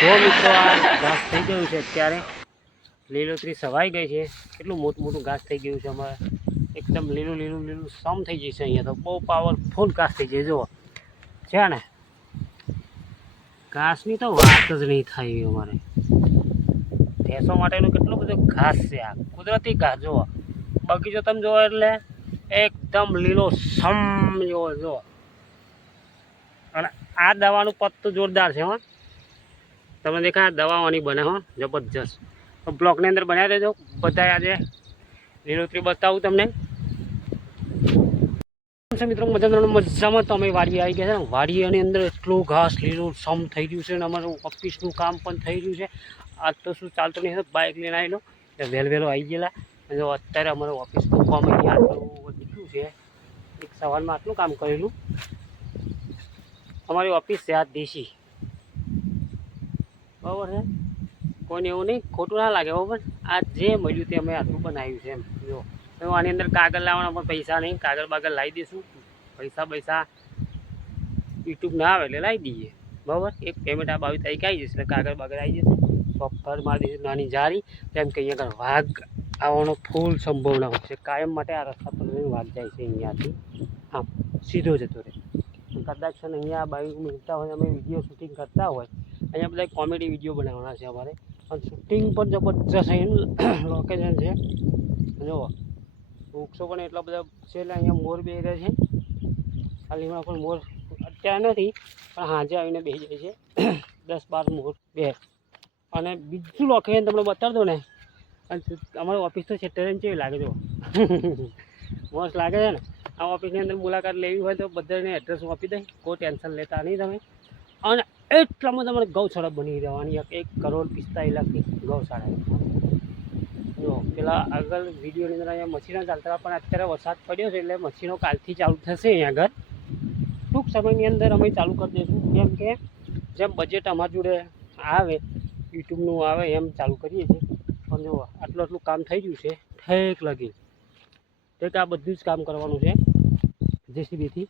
જો મિત્રો આ ઘાસ થઈ ગયું છે અત્યારે લીલોતરી સવાઈ ગઈ છે કેટલું મોટું મોટું ઘાસ થઈ ગયું છે અમારે એકદમ લીલું લીલું લીલું સમ થઈ જશે અહીંયા તો બહુ પાવરફુલ ઘાસ થઈ જાય જુઓ છે ને ઘાસની તો વાત જ નહીં થાય અમારે ભેંસો માટેનું કેટલું બધું ઘાસ છે આ કુદરતી ઘાસ જુઓ બગીચો તમે જુઓ એટલે એકદમ લીલો સમ જેવો જુઓ અને આ દવાનું પત્તું જોરદાર છે હો તમે દેખા દવાઓની બને હો જબરજસ્ત તો બ્લોકની અંદર બનાવી દેજો બધા આજે લીલોતરી બતાવું તમને મિત્રો મજામાં તો અમે વાડી આવી ગયા છે ને વાડીની અંદર એટલું ઘાસ લીલું સમ થઈ ગયું છે અને અમારું ઓફિસનું કામ પણ થઈ રહ્યું છે આજ તો શું ચાલતું નહીં બાઇક લઈને આવેલો એટલે વહેલો આવી ગયેલા જો અત્યારે અમારું ઓફિસનું કામ અહીંયા આટલું દીધું છે એક સવારમાં આટલું કામ કરેલું અમારી ઓફિસ છે આ દેશી બરાબર છે કોઈને એવું નહીં ખોટું ના લાગે બરાબર આ જે મળ્યું તે અમે આટલું બનાવ્યું છે એમ જો આની અંદર કાગળ લાવવાના પણ પૈસા નહીં કાગળ બાગળ લાવી દઈશું પૈસા યુટ્યુબ ના આવે એટલે લાવી દઈએ બરાબર એક પેમેન્ટ આ 22 તારીખે આવી જશે એટલે કાગળ બાગળ આવી જશે ચોખ્ખર મારી દઈશું નાની જારી કેમ કે અહીંયા આગળ વાઘ આવવાનો ફૂલ સંભાવના હોય છે કાયમ માટે આ રસ્તા પર વાઘ જાય છે અહીંયાથી હા સીધો જતો રહે કદાચ છે ને અહીંયા બાઈક મિલતા હોય અમે વિડીયો શૂટિંગ કરતા હોય અહીંયા બધા કોમેડી વિડીયો બનાવવાના છે અમારે પણ શૂટિંગ પણ જબરજસ્ત અહીં લોકેશન છે જુઓ વૃક્ષો પણ એટલા બધા છે એટલે અહીંયા મોર બે રહે છે ખાલીમાં પણ મોર અત્યારે નથી પણ હાજે આવીને બેસી જાય છે 10-12 મોર બે અને બીજું લોકેશન તમને બતાવી દો ને અને અમારી ઓફિસ તો છે ટ્રેન કેવી લાગે જો મસ્ત લાગે છે ને આ ઓફિસની અંદર મુલાકાત લેવી હોય તો બધાને એડ્રેસ આપી દે કોઈ ટેન્શન લેતા નહીં તમે અને એટલામાં તમારે ગૌશાળા બની રહેવાની 1,45,00,000 લાખની ગૌશાળા જો પેલા આગળ વિડીયોની અંદર અહીંયા મશીનો ચાલતા પણ અત્યારે વરસાદ પડ્યો છે એટલે મશીનો કાલથી ચાલુ થશે અહીંયા આગળ ટૂંક સમયની અંદર અમે ચાલુ કરી દઈશું કેમ કે જેમ બજેટ અમારી જોડે આવે યુટ્યુબનું આવે એમ ચાલુ કરીએ છીએ પણ જો આટલું કામ થઈ ગયું છે ઠેક લગી ઠેક આ બધું જ કામ કરવાનું છે જેસીબીથી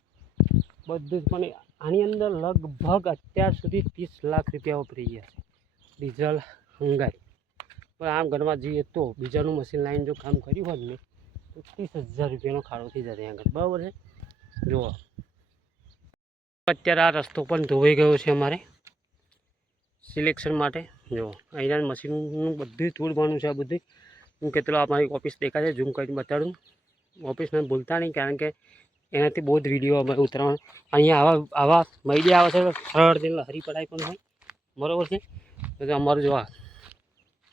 બધું જ પણ આની અંદર લગભગ અત્યાર સુધી 30 લાખ રૂપિયા વપરાઈ ગયા છે ડીઝલ હંગાઈ પણ આમ ઘરમાં જઈએ તો બીજાનું મશીન લાઈન જો કામ કર્યું હોત ને તો 30,000 રૂપિયાનો ખાડો થઈ જશે આગળ બરાબર છે જુઓ અત્યારે આ રસ્તો પણ ધોવાઈ ગયો છે અમારે સિલેક્શન માટે જો અહીંયા મશીનનું બધું તોડવાનું છે આ બધું હું કેટલો અમારી ઓફિસ દેખાય છે ઝૂમ કરીને બતાડું ઓફિસને ભૂલતા નહીં કારણ કે એનાથી બહુ જ વિડીયો અમારે ઉતરવાનું અહીંયા આવા મીડિયા આવે છે થર્ડ હરી પડાઈ પણ હોય બરાબર છે તો અમારું જો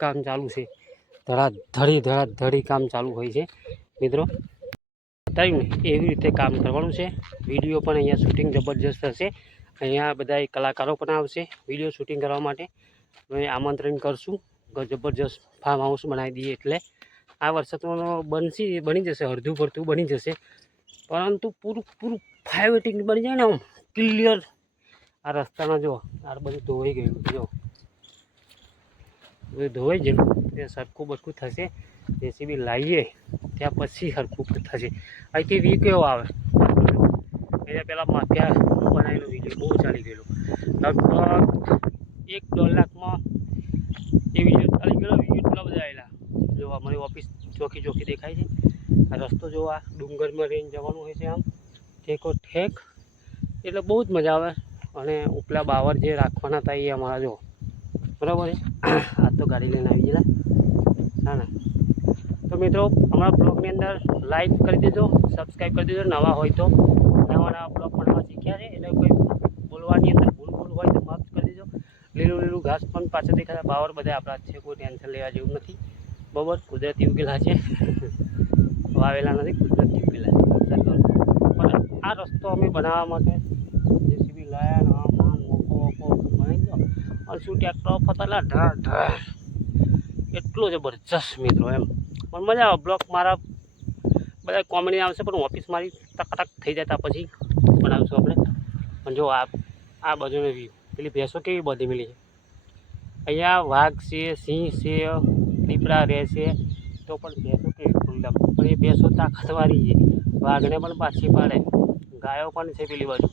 કામ ચાલુ છે ધડાધડી કામ ચાલુ હોય છે મિત્રો બતાવ્યું ને એવી રીતે કામ કરવાનું છે વિડીયો પણ અહીંયા શૂટિંગ જબરજસ્ત હશે અહીંયા બધા કલાકારો પણ આવશે વિડીયો શૂટિંગ કરવા માટે અમે આમંત્રણ કરશું જબરજસ્ત ફાર્મ હાઉસ બનાવી દઈએ એટલે આ વરસાદમાં બની જશે અડધું પડતું બની જશે પરંતુ પૂરું 5 બની જાય ને આમ ક્લિયર આ રસ્તામાં જો આ બધું ધોવાઈ ગયેલું જો બધું ધોવાઈ ગયેલું તે સરખું બરખું થશે જેસીબી લાવીએ ત્યાં પછી સરખું થશે અહીંથી વી કેવો આવે એટલે પહેલાં માથિયા બનાવેલો વિડીયો બહુ ચાલી ગયેલો લગભગ 1-1.5 લાખમાં એ વિડીયો ચાલી ગયેલો વિડીયો એટલા બધા આવેલા જો અમારી ઓફિસ ચોખ્ખી દેખાય છે આ રસ્તો જો આ ડુંગરમાં રહીને જવાનું હોય છે આમ ઠેકો ઠેક એટલે બહુ જ મજા આવે અને ઉપલા બાવર જે રાખવાના હતા એ અમારા જો બરાબર છે આ તો ગાડી લઈને આવી ગયેલા હા ને તો મિત્રો અમારા બ્લોગની અંદર લાઈક કરી દેજો સબસ્ક્રાઈબ કરી દેજો નવા હોય તો નવા બ્લોગ બનાવવા શીખ્યા છે એટલે કોઈ બોલવાની અંદર ભૂલ હોય તો માફ કરી દેજો લીલું ઘાસ પણ પાછળ દેખાતા બાવર બધા આપણા જ છે કોઈ ટેન્શન લેવા જેવું નથી બરાબર કુદરતી ઉકેલા છે વાવેલા નથી કુદરતી ઉકેલા પણ આ રસ્તો અમે બનાવવા માટે જેસીબી લાયા ને મોકો બનાવી દો અને શું ટ્રેક્ટર ફતાલા ઢા એટલો જબરજસ્ત મિત્રો એમ પણ મજા આવે બ્લોક મારા બધા કોમેડી આવશે પણ ઓફિસ મારી ટકટક થઈ જતા પછી બનાવીશું આપણે પણ જો આ બાજુનો વ્યૂ પેલી ભેંસો કેવી બધી મિલી છે અહીંયા વાઘ છે સિંહ છે દીપડા રહે છે તો પણ ભેંસો કેવી ખુલ્લા પણ એ ભેંસો તાકાતવાળી છે વાઘને પણ પાછી પાડે ગાયો પણ છે પેલી બાજુ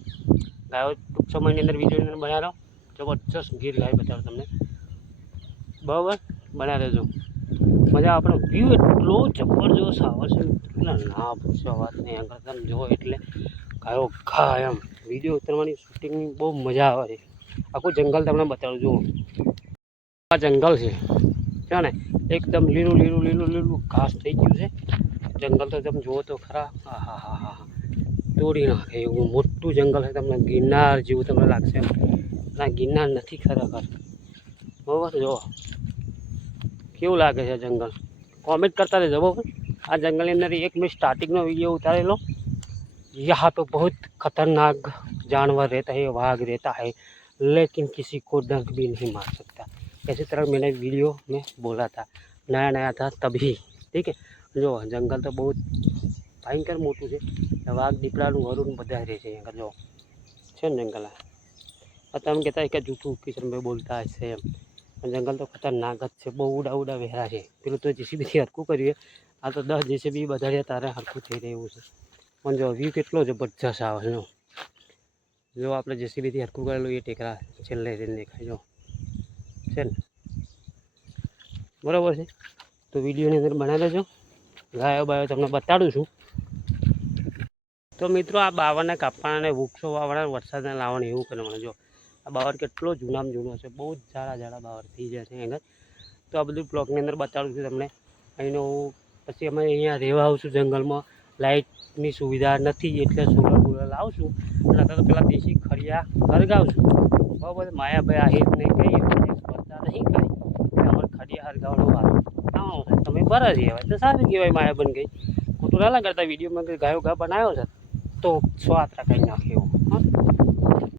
ગાયો ટૂંક સમયની અંદર વિડીયોની અંદર બનાવો જબરજસ્ત ગીર ગાય બતાવું તમને, બરાબર બના રહેજો, મજા આપણે વ્યૂ એટલો જબરજસ્ત આવે છે એટલે ના પૂછો વાત નહીં, આગળ તમે જુઓ એટલે ગાયો ઘા એમ વિડીયો ઉતરવાની શૂટિંગની બહુ મજા આવે છે. આખું જંગલ તમને બતાવું જુઓ, આ જંગલ છે ને એકદમ લીલું લીલું લીલું લીલું ઘાસ થઈ ગયું છે જંગલ, તો તમે જુઓ તો ખરા, હા હા હા હા તોડી નાખે એવું મોટું જંગલ છે, તમને ગિરનાર જેવું તમને લાગશે એમ, ના ગિરનાર નથી ખરેખર, બરાબર જુઓ કેવું લાગે છે જંગલ, કોમેન્ટ કરતા રહેજો બરાબર. આ જંગલની અંદર એક મેં સ્ટાર્ટિંગનો વિડીયો ઉતારેલો, यहाँ तो बहुत खतरनाक जानवर रहता है, वाघ रहता है, लेकिन किसी को डंक भी नहीं मार सकता, इसी तरह मैंने वीडियो में बोला था, नया नया था तभी, ठीक है. जो जंगल तो बहुत भयंकर मोटू है, वाघ દીપડાનું વરુણ બધા રહે છે અહીંયા જો છે ને જંગલ. તમે કહેતા કે જૂઠું કિશનભાઈ બોલતા હશે એમ, જંગલ તો ખતરનાક જ છે, બહુ ઉડા ઉડા વહેરા છે, પેલું તો જેસીબીથી હરખું કરીએ, આ તો 10 જેસીબી બધાડે તારે હરખું થઈ રહ્યું છે, પણ જો વ્યૂ કેટલો જબરજસ્ત આવે છે જો આપણે જેસીબીથી હરખું કરેલું એ ટેકરા છેલ્લે રહીને દેખાય જો છે ને, બરાબર છે. તો વિડીયોની અંદર બનાવી દેજો, ગાયો બાયો તમને બતાડું છું. તો મિત્રો આ બાવળને કાપવાના અને વૃક્ષો વાવવાના, વરસાદને લાવવાના એવું કરવાનું. જો આ બાવળ કેટલો જૂનામાં જૂનો છે, બહુ જ ઝાડા બાવળ થઈ જાય છે આગળ, તો આ બધું બ્લોગની અંદર બતાડું છું તમને. અહીંનો પછી અમે અહીંયા રહેવા આવશું જંગલમાં, લાઇટની સુવિધા નથી એટલે સોલર બોલર લાવશું, અને તો પેલા દેશી ખડિયા હરગાવશું, બરાબર. માયાભાઈ આહિરને કહીએ સ્પર્ધા નહીં કરી, અમારે ખડિયા હરગાવવાનો વારો આવવાનો છે, તમે બરા રહેવાય તો સારું કહેવાય. માયાબન ગઈ ખોટું ના કરતા વિડીયોમાં ગાયો ઘા બનાવ્યો છે તો સ્વાદ રાખાઈ નાખે એવું, હા.